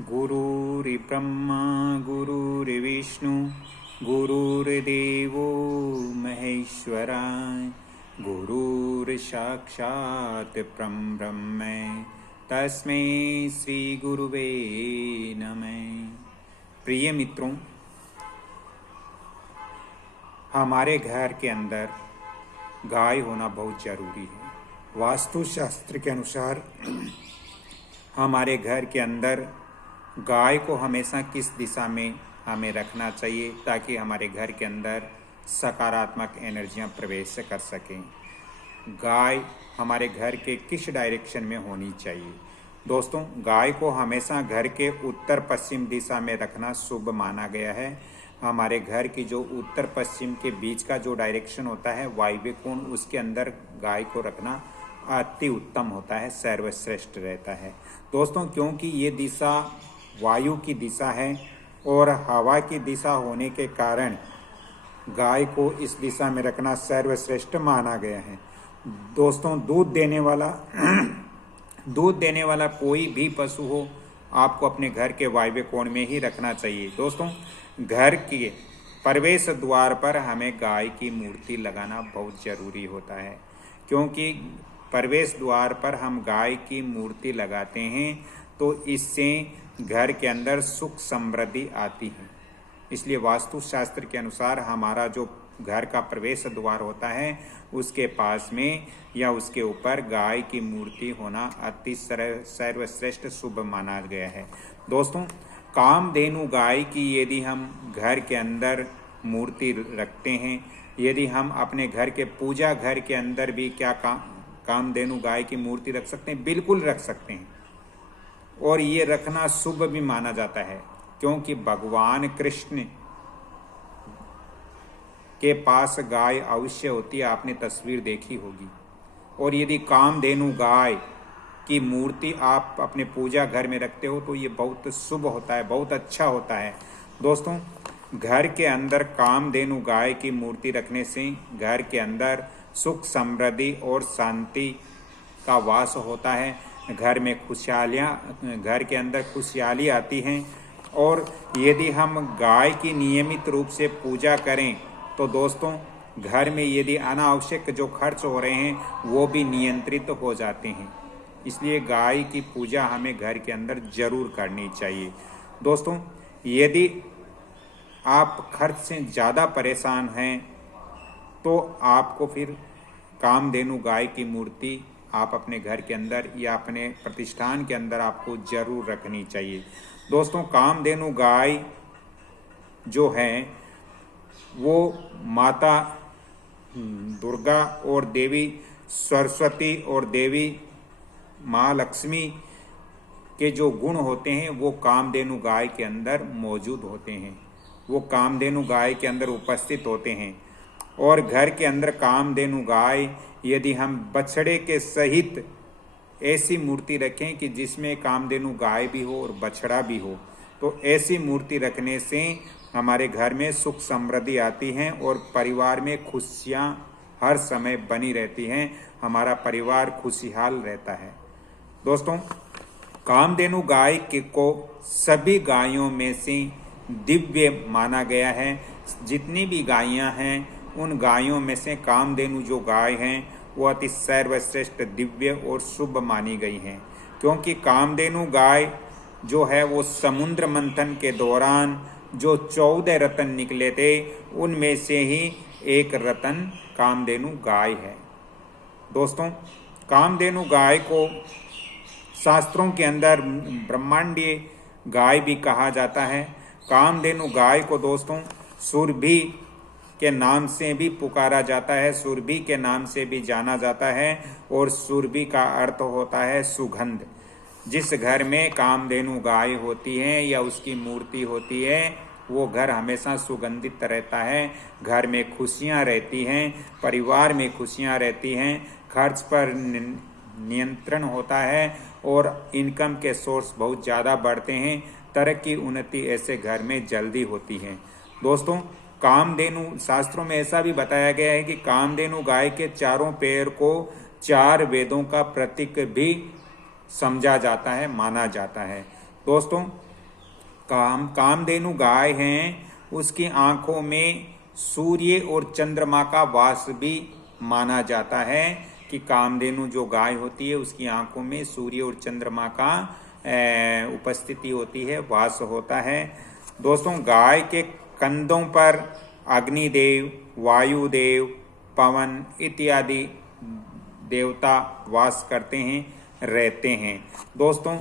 गुरुर्ब्रह्मा गुरुर्विष्णु गुरुर्देवो महेश्वराय गुरुर्साक्षात् परब्रह्म तस्मै श्री गुरुवे नमः। प्रिय मित्रों, हमारे घर के अंदर गाय होना बहुत जरूरी है। वास्तुशास्त्र के अनुसार हमारे घर के अंदर गाय को हमेशा किस दिशा में हमें रखना चाहिए ताकि हमारे घर के अंदर सकारात्मक एनर्जियां प्रवेश कर सकें। गाय हमारे घर के किस डायरेक्शन में होनी चाहिए? दोस्तों, गाय को हमेशा घर के उत्तर पश्चिम दिशा में रखना शुभ माना गया है। हमारे घर की जो उत्तर पश्चिम के बीच का जो डायरेक्शन होता है वायव्य कोण, उसके अंदर गाय को रखना अति उत्तम होता है, सर्वश्रेष्ठ रहता है। दोस्तों, क्योंकि ये दिशा वायु की दिशा है और हवा की दिशा होने के कारण गाय को इस दिशा में रखना सर्वश्रेष्ठ माना गया है। दोस्तों, दूध देने वाला कोई भी पशु हो, आपको अपने घर के वायव्य कोण में ही रखना चाहिए। दोस्तों, घर के प्रवेश द्वार पर हमें गाय की मूर्ति लगाना बहुत जरूरी होता है, क्योंकि प्रवेश द्वार पर हम गाय की मूर्ति लगाते हैं तो इससे घर के अंदर सुख समृद्धि आती है। इसलिए वास्तुशास्त्र के अनुसार हमारा जो घर का प्रवेश द्वार होता है उसके पास में या उसके ऊपर गाय की मूर्ति होना अति सर्वश्रेष्ठ शुभ माना गया है। दोस्तों, कामधेनु गाय की यदि हम घर के अंदर मूर्ति रखते हैं, यदि हम अपने घर के पूजा घर के अंदर भी क्या कामधेनु गाय की मूर्ति रख सकते हैं? बिल्कुल रख सकते हैं, और ये रखना शुभ भी माना जाता है, क्योंकि भगवान कृष्ण के पास गाय अवश्य होती है, आपने तस्वीर देखी होगी। और यदि कामधेनु गाय की मूर्ति आप अपने पूजा घर में रखते हो तो ये बहुत शुभ होता है, बहुत अच्छा होता है। दोस्तों, घर के अंदर कामधेनु गाय की मूर्ति रखने से घर के अंदर सुख समृद्धि और शांति का वास होता है। घर में घर के अंदर खुशहाली आती हैं। और यदि हम गाय की नियमित रूप से पूजा करें तो दोस्तों, घर में यदि अनावश्यक जो खर्च हो रहे हैं वो भी नियंत्रित हो जाते हैं। इसलिए गाय की पूजा हमें घर के अंदर जरूर करनी चाहिए। दोस्तों, यदि आप खर्च से ज़्यादा परेशान हैं तो आपको फिर कामधेनु गाय की मूर्ति आप अपने घर के अंदर या अपने प्रतिष्ठान के अंदर आपको जरूर रखनी चाहिए। दोस्तों, कामधेनु गाय जो है वो माता दुर्गा और देवी सरस्वती और देवी महालक्ष्मी के जो गुण होते हैं वो कामधेनु गाय के अंदर मौजूद होते हैं, वो कामधेनु गाय के अंदर उपस्थित होते हैं। और घर के अंदर कामधेनु गाय यदि हम बछड़े के सहित ऐसी मूर्ति रखें कि जिसमें कामधेनु गाय भी हो और बछड़ा भी हो, तो ऐसी मूर्ति रखने से हमारे घर में सुख समृद्धि आती है और परिवार में खुशियां हर समय बनी रहती हैं, हमारा परिवार खुशहाल रहता है। दोस्तों, कामधेनु गाय को सभी गायों में से दिव्य माना गया है। जितनी भी गायें हैं उन गायों में से कामधेनु जो गाय हैं वो अति सर्वश्रेष्ठ दिव्य और शुभ मानी गई हैं, क्योंकि कामधेनु गाय जो है वो समुद्र मंथन के दौरान जो 14 रत्न निकले थे उनमें से ही एक रत्न कामधेनु गाय है। दोस्तों, कामधेनु गाय को शास्त्रों के अंदर ब्रह्मांडीय गाय भी कहा जाता है। कामधेनु गाय को दोस्तों सुरभि के नाम से भी पुकारा जाता है, सुरभि के नाम से भी जाना जाता है, और सुरभि का अर्थ होता है सुगंध। जिस घर में कामधेनु गाय होती है या उसकी मूर्ति होती है वो घर हमेशा सुगंधित रहता है, घर में खुशियां रहती हैं, परिवार में खुशियां रहती हैं, खर्च पर नियंत्रण होता है और इनकम के सोर्स बहुत ज़्यादा बढ़ते हैं, तरक्की उन्नति ऐसे घर में जल्दी होती है। दोस्तों, कामधेनु शास्त्रों में ऐसा भी बताया गया है कि कामधेनु गाय के चारों पैर को 4 वेदों का प्रतीक भी समझा जाता है, माना जाता है। दोस्तों, कामधेनु गाय हैं उसकी आंखों में सूर्य और चंद्रमा का वास भी माना जाता है कि कामधेनु जो गाय होती है उसकी आंखों में सूर्य और चंद्रमा का उपस्थिति होती है, वास होता है। दोस्तों, गाय के कंधों पर अग्निदेव, वायुदेव, पवन इत्यादि देवता वास करते हैं, रहते हैं। दोस्तों,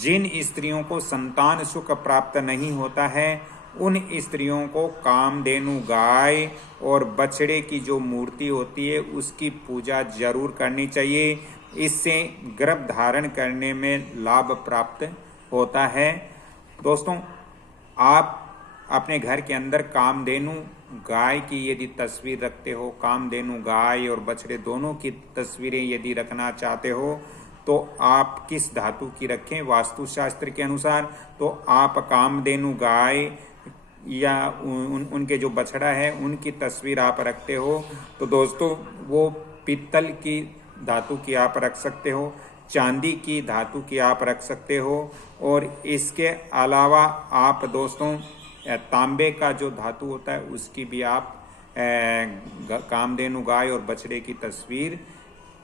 जिन स्त्रियों को संतान सुख प्राप्त नहीं होता है उन स्त्रियों को कामधेनु गाय और बछड़े की जो मूर्ति होती है उसकी पूजा जरूर करनी चाहिए। इससे गर्भ धारण करने में लाभ प्राप्त होता है। दोस्तों, आप अपने घर के अंदर कामधेनु गाय की यदि तस्वीर रखते हो, कामधेनु गाय और बछड़े दोनों की तस्वीरें यदि रखना चाहते हो तो आप किस धातु की रखें वास्तुशास्त्र के अनुसार, तो आप कामधेनु गाय या उनके जो बछड़ा है उनकी तस्वीर आप रखते हो तो दोस्तों वो पित्तल की धातु की आप रख सकते हो, चांदी की धातु की आप रख सकते हो, और इसके अलावा आप दोस्तों तांबे का जो धातु होता है उसकी भी आप कामधेनु गाय और बछड़े की तस्वीर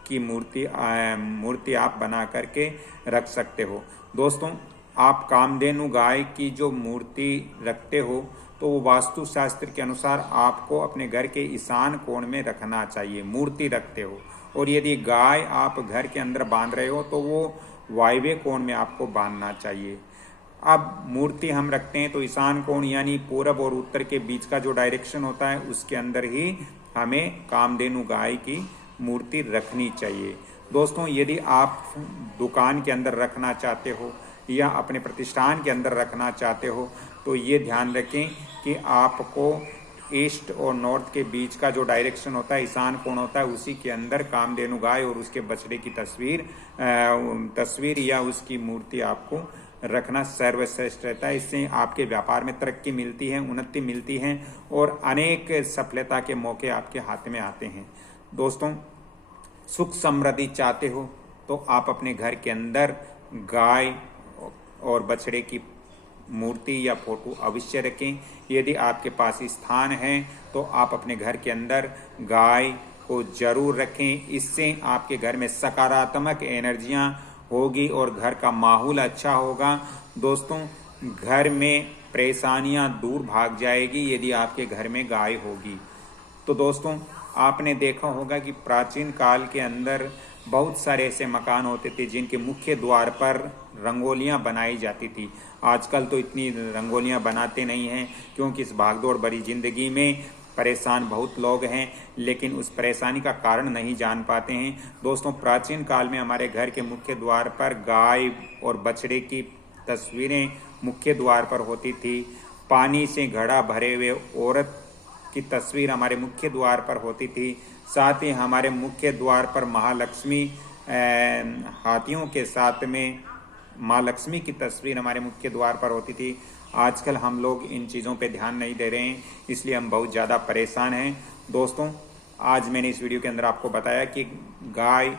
की मूर्ति आप बना करके रख सकते हो। दोस्तों, आप कामधेनु गाय की जो मूर्ति रखते हो तो वो वास्तुशास्त्र के अनुसार आपको अपने घर के ईशान कोण में रखना चाहिए, मूर्ति रखते हो। और यदि गाय आप घर के अंदर बांध रहे हो तो वो वायव्य कोण में आपको बांधना चाहिए। अब मूर्ति हम रखते हैं तो ईशान कोण यानी पूरब और उत्तर के बीच का जो डायरेक्शन होता है उसके अंदर ही हमें कामधेनु गाय की मूर्ति रखनी चाहिए। दोस्तों, यदि आप दुकान के अंदर रखना चाहते हो या अपने प्रतिष्ठान के अंदर रखना चाहते हो तो ये ध्यान रखें कि आपको ईस्ट और नॉर्थ के बीच का जो डायरेक्शन होता है, ईशान कोण होता है, उसी के अंदर कामधेनु गाय और उसके बछड़े की तस्वीर या उसकी मूर्ति आपको रखना सर्वश्रेष्ठ रहता है। इससे आपके व्यापार में तरक्की मिलती है, उन्नति मिलती है और अनेक सफलता के मौके आपके हाथ में आते हैं। दोस्तों, सुख समृद्धि चाहते हो तो आप अपने घर के अंदर गाय और बछड़े की मूर्ति या फोटो अवश्य रखें। यदि आपके पास स्थान है तो आप अपने घर के अंदर गाय को जरूर रखें। इससे आपके घर में सकारात्मक एनर्जियां होगी और घर का माहौल अच्छा होगा। दोस्तों, घर में परेशानियां दूर भाग जाएगी यदि आपके घर में गाय होगी। तो दोस्तों, आपने देखा होगा कि प्राचीन काल के अंदर बहुत सारे ऐसे मकान होते थे जिनके मुख्य द्वार पर रंगोलियां बनाई जाती थी। आजकल तो इतनी रंगोलियां बनाते नहीं हैं क्योंकि इस भागदौड़ भरी जिंदगी में परेशान बहुत लोग हैं, लेकिन उस परेशानी का कारण नहीं जान पाते हैं। दोस्तों, प्राचीन काल में हमारे घर के मुख्य द्वार पर गाय और बछड़े की तस्वीरें मुख्य द्वार पर होती थी। पानी से घड़ा भरे हुए औरत की तस्वीर हमारे मुख्य द्वार पर होती थी। साथ ही हमारे मुख्य द्वार पर महालक्ष्मी हाथियों के साथ में माँ लक्ष्मी की तस्वीर हमारे मुख्य द्वार पर होती थी। आजकल हम लोग इन चीज़ों पे ध्यान नहीं दे रहे हैं, इसलिए हम बहुत ज़्यादा परेशान हैं। दोस्तों, आज मैंने इस वीडियो के अंदर आपको बताया कि गाय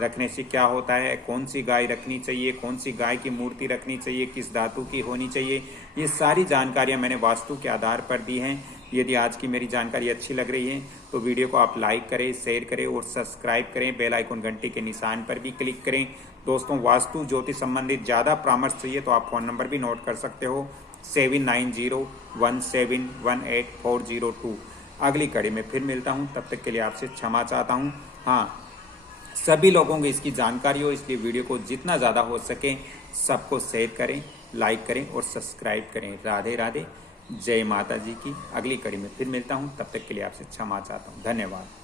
रखने से क्या होता है, कौन सी गाय रखनी चाहिए, कौन सी गाय की मूर्ति रखनी चाहिए, किस धातु की होनी चाहिए, ये सारी जानकारियाँ मैंने वास्तु के आधार पर दी हैं। यदि आज की मेरी जानकारी अच्छी लग रही है तो वीडियो को आप लाइक करें, शेयर करें और सब्सक्राइब करें। बेल आइकन घंटी के निशान पर भी क्लिक करें। दोस्तों, वास्तु ज्योतिष संबंधित ज़्यादा परामर्श चाहिए तो आप फ़ोन नंबर भी नोट कर सकते हो 7901718402। अगली कड़ी में फिर मिलता हूँ, तब तक के लिए आपसे क्षमा चाहता हूँ। हाँ, सभी लोगों को इसकी जानकारी हो, इसलिए वीडियो को जितना ज़्यादा हो सके सबको शेयर करें, लाइक करें और सब्सक्राइब करें। राधे राधे, जय माता जी की। अगली कड़ी में फिर मिलता हूँ, तब तक के लिए आपसे क्षमा चाहता हूँ। धन्यवाद।